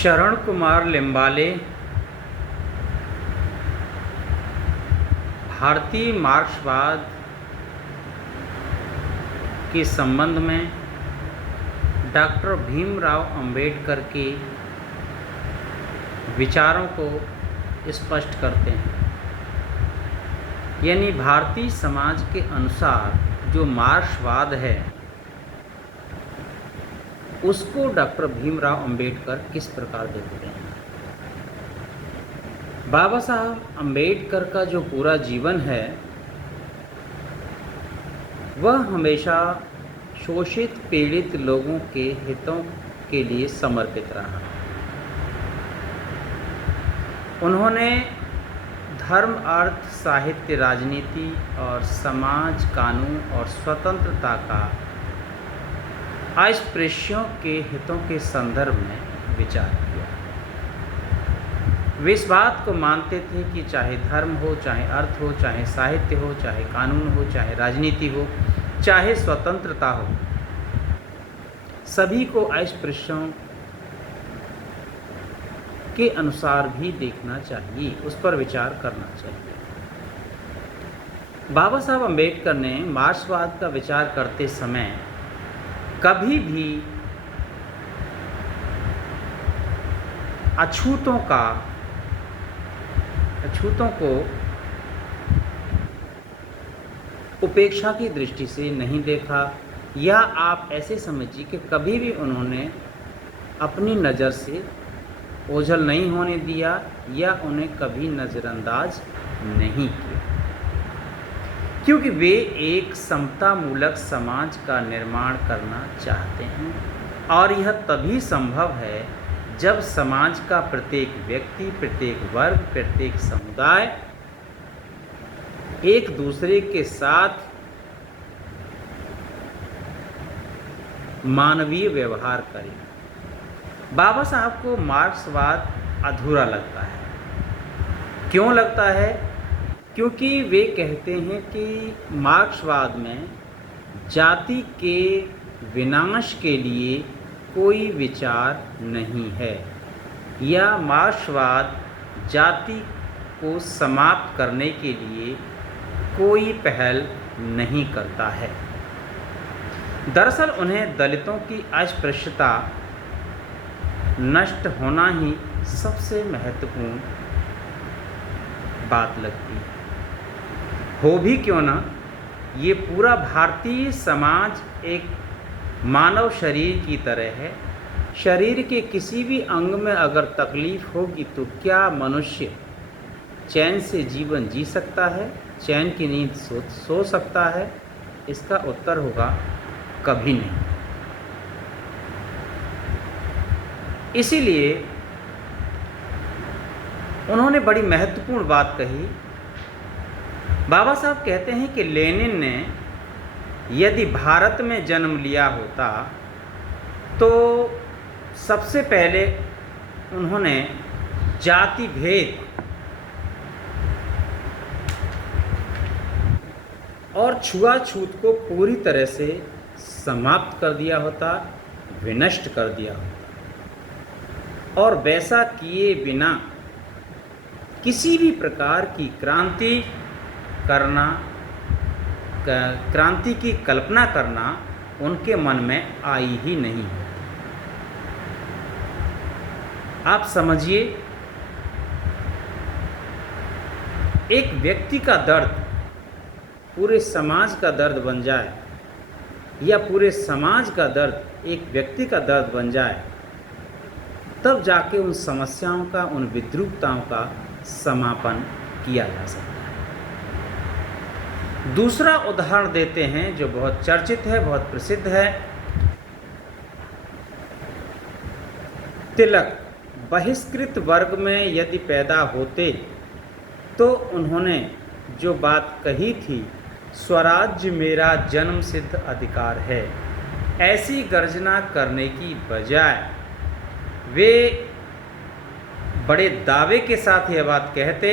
शरण कुमार लिम्बाले भारतीय मार्क्सवाद के संबंध में डॉक्टर भीमराव अंबेडकर के विचारों को स्पष्ट करते हैं। यानी भारतीय समाज के अनुसार जो मार्क्सवाद है उसको डॉक्टर भीमराव अंबेडकर किस प्रकार देखते हैं। बाबा साहब अंबेडकर का जो पूरा जीवन है वह हमेशा शोषित पीड़ित लोगों के हितों के लिए समर्पित रहा। उन्होंने धर्म, अर्थ, साहित्य, राजनीति और समाज, कानून और स्वतंत्रता का अस्पृश्यों के हितों के संदर्भ में विचार किया। वे इस बात को मानते थे कि चाहे धर्म हो, चाहे अर्थ हो, चाहे साहित्य हो, चाहे कानून हो, चाहे राजनीति हो, चाहे स्वतंत्रता हो, सभी को अस्पृश्यों के अनुसार भी देखना चाहिए, उस पर विचार करना चाहिए। बाबा साहब अंबेडकर ने मार्क्सवाद का विचार करते समय कभी भी अछूतों को उपेक्षा की दृष्टि से नहीं देखा, या आप ऐसे समझिए कि कभी भी उन्होंने अपनी नज़र से ओझल नहीं होने दिया या उन्हें कभी नज़रअंदाज नहीं किया, क्योंकि वे एक समतामूलक समाज का निर्माण करना चाहते हैं। और यह तभी संभव है जब समाज का प्रत्येक व्यक्ति, प्रत्येक वर्ग, प्रत्येक समुदाय एक दूसरे के साथ मानवीय व्यवहार करे। बाबा साहब को मार्क्सवाद अधूरा लगता है। क्यों लगता है? क्योंकि वे कहते हैं कि मार्क्सवाद में जाति के विनाश के लिए कोई विचार नहीं है, या मार्क्सवाद जाति को समाप्त करने के लिए कोई पहल नहीं करता है। दरअसल उन्हें दलितों की अस्पृश्यता नष्ट होना ही सबसे महत्वपूर्ण बात लगती है। हो भी क्यों ना, ये पूरा भारतीय समाज एक मानव शरीर की तरह है। शरीर के किसी भी अंग में अगर तकलीफ होगी तो क्या मनुष्य चैन से जीवन जी सकता है, चैन की नींद सो सकता है? इसका उत्तर होगा कभी नहीं। इसीलिए उन्होंने बड़ी महत्वपूर्ण बात कही। बाबा साहब कहते हैं कि लेनिन ने यदि भारत में जन्म लिया होता तो सबसे पहले उन्होंने जाति भेद और छुआछूत को पूरी तरह से समाप्त कर दिया होता, विनष्ट कर दिया होता। और वैसा किए बिना किसी भी प्रकार की क्रांति की कल्पना करना उनके मन में आई ही नहीं। आप समझिए, एक व्यक्ति का दर्द पूरे समाज का दर्द बन जाए, या पूरे समाज का दर्द एक व्यक्ति का दर्द बन जाए, तब जाके उन समस्याओं का, उन विद्रूपताओं का समापन किया जा सकता है। दूसरा उदाहरण देते हैं जो बहुत चर्चित है, बहुत प्रसिद्ध है। तिलक बहिष्कृत वर्ग में यदि पैदा होते तो उन्होंने जो बात कही थी, स्वराज्य मेरा जन्म सिद्ध अधिकार है, ऐसी गर्जना करने की बजाय वे बड़े दावे के साथ यह बात कहते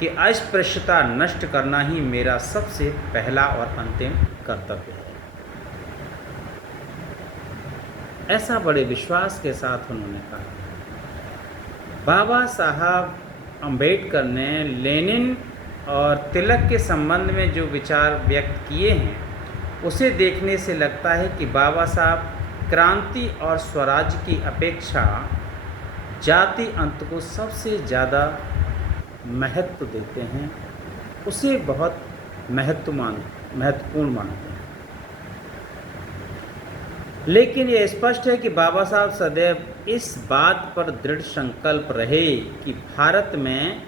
कि अस्पृश्यता नष्ट करना ही मेरा सबसे पहला और अंतिम कर्तव्य है। ऐसा बड़े विश्वास के साथ उन्होंने कहा। बाबा साहब अम्बेडकर ने लेनिन और तिलक के संबंध में जो विचार व्यक्त किए हैं उसे देखने से लगता है कि बाबा साहब क्रांति और स्वराज की अपेक्षा जाति अंत को सबसे ज़्यादा महत्व देते हैं, उसे बहुत महत्वपूर्ण मानते हैं। लेकिन ये स्पष्ट है कि बाबा साहब सदैव इस बात पर दृढ़ संकल्प रहे कि भारत में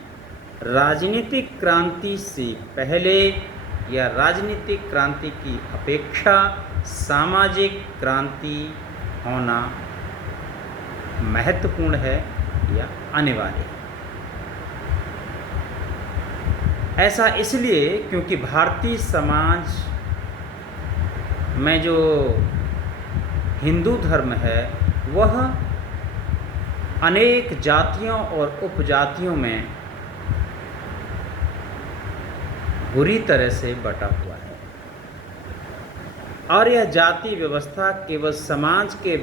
राजनीतिक क्रांति से पहले या राजनीतिक क्रांति की अपेक्षा सामाजिक क्रांति होना महत्वपूर्ण है या अनिवार्य है। ऐसा इसलिए क्योंकि भारतीय समाज में जो हिंदू धर्म है वह अनेक जातियों और उपजातियों में बुरी तरह से बटा हुआ है और यह जाति व्यवस्था केवल समाज के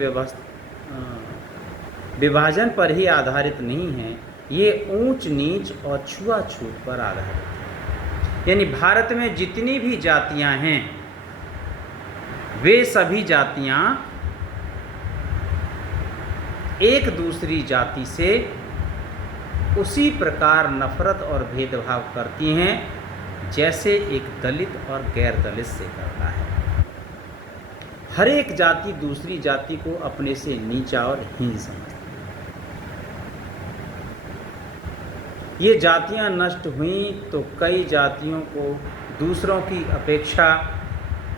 विभाजन पर ही आधारित नहीं है, ये ऊंच नीच और छुआछूत पर आधारित है। यानी भारत में जितनी भी जातियां हैं वे सभी जातियां एक दूसरी जाति से उसी प्रकार नफरत और भेदभाव करती हैं जैसे एक दलित और गैर दलित से करता है। हर एक जाति दूसरी जाति को अपने से नीचा और हीन समझती है। ये जातियां नष्ट हुई तो कई जातियों को दूसरों की अपेक्षा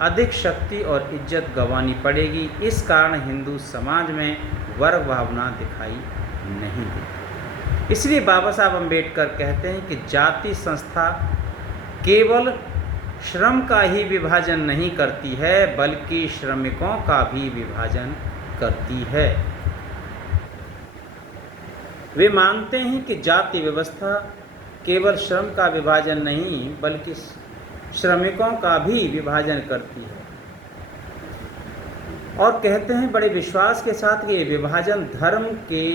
अधिक शक्ति और इज्जत गंवानी पड़ेगी। इस कारण हिंदू समाज में वर्ग भावना दिखाई नहीं देती। इसलिए बाबा साहब अम्बेडकर कहते हैं कि जाति संस्था केवल श्रम का ही विभाजन नहीं करती है बल्कि श्रमिकों का भी विभाजन करती है। वे मानते हैं कि जाति व्यवस्था केवल श्रम का विभाजन नहीं बल्कि श्रमिकों का भी विभाजन करती है और कहते हैं बड़े विश्वास के साथ कि ये विभाजन धर्म के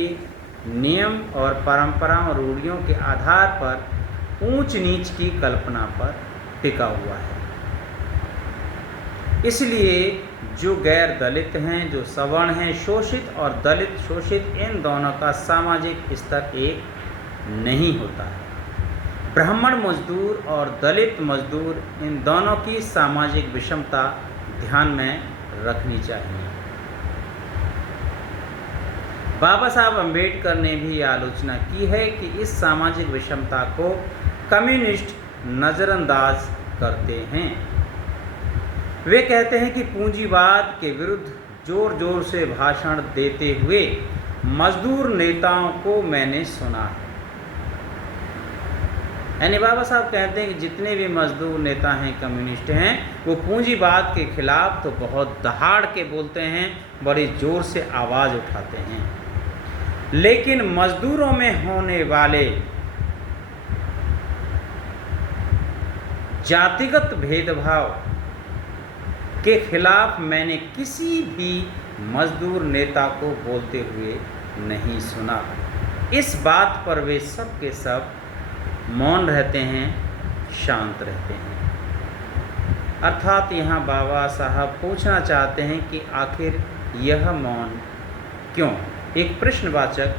नियम और परंपराओं और रूढ़ियों के आधार पर ऊंच नीच की कल्पना पर टिका हुआ है। इसलिए जो गैर दलित हैं, जो सवर्ण हैं, शोषित और दलित शोषित, इन दोनों का सामाजिक स्तर एक नहीं होता है। ब्राह्मण मजदूर और दलित मजदूर, इन दोनों की सामाजिक विषमता ध्यान में रखनी चाहिए। बाबा साहब अम्बेडकर ने भी आलोचना की है कि इस सामाजिक विषमता को कम्युनिस्ट नज़रअंदाज करते हैं। वे कहते हैं कि पूंजीवाद के विरुद्ध जोर जोर से भाषण देते हुए मजदूर नेताओं को मैंने सुना है। यानी बाबा साहब कहते हैं कि जितने भी मजदूर नेता हैं, कम्युनिस्ट हैं, वो पूंजीवाद के खिलाफ तो बहुत दहाड़ के बोलते हैं, बड़े जोर से आवाज़ उठाते हैं, लेकिन मजदूरों में होने वाले जातिगत भेदभाव के खिलाफ मैंने किसी भी मजदूर नेता को बोलते हुए नहीं सुना। इस बात पर वे सब के सब मौन रहते हैं, शांत रहते हैं। अर्थात यहाँ बाबा साहब पूछना चाहते हैं कि आखिर यह मौन क्यों? एक प्रश्नवाचक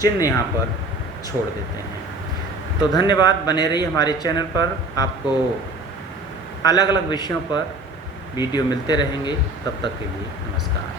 चिन्ह यहाँ पर छोड़ देते हैं। तो धन्यवाद, बने रहिए हमारे चैनल पर। आपको अलग अलग विषयों पर वीडियो मिलते रहेंगे। तब तक के लिए नमस्कार।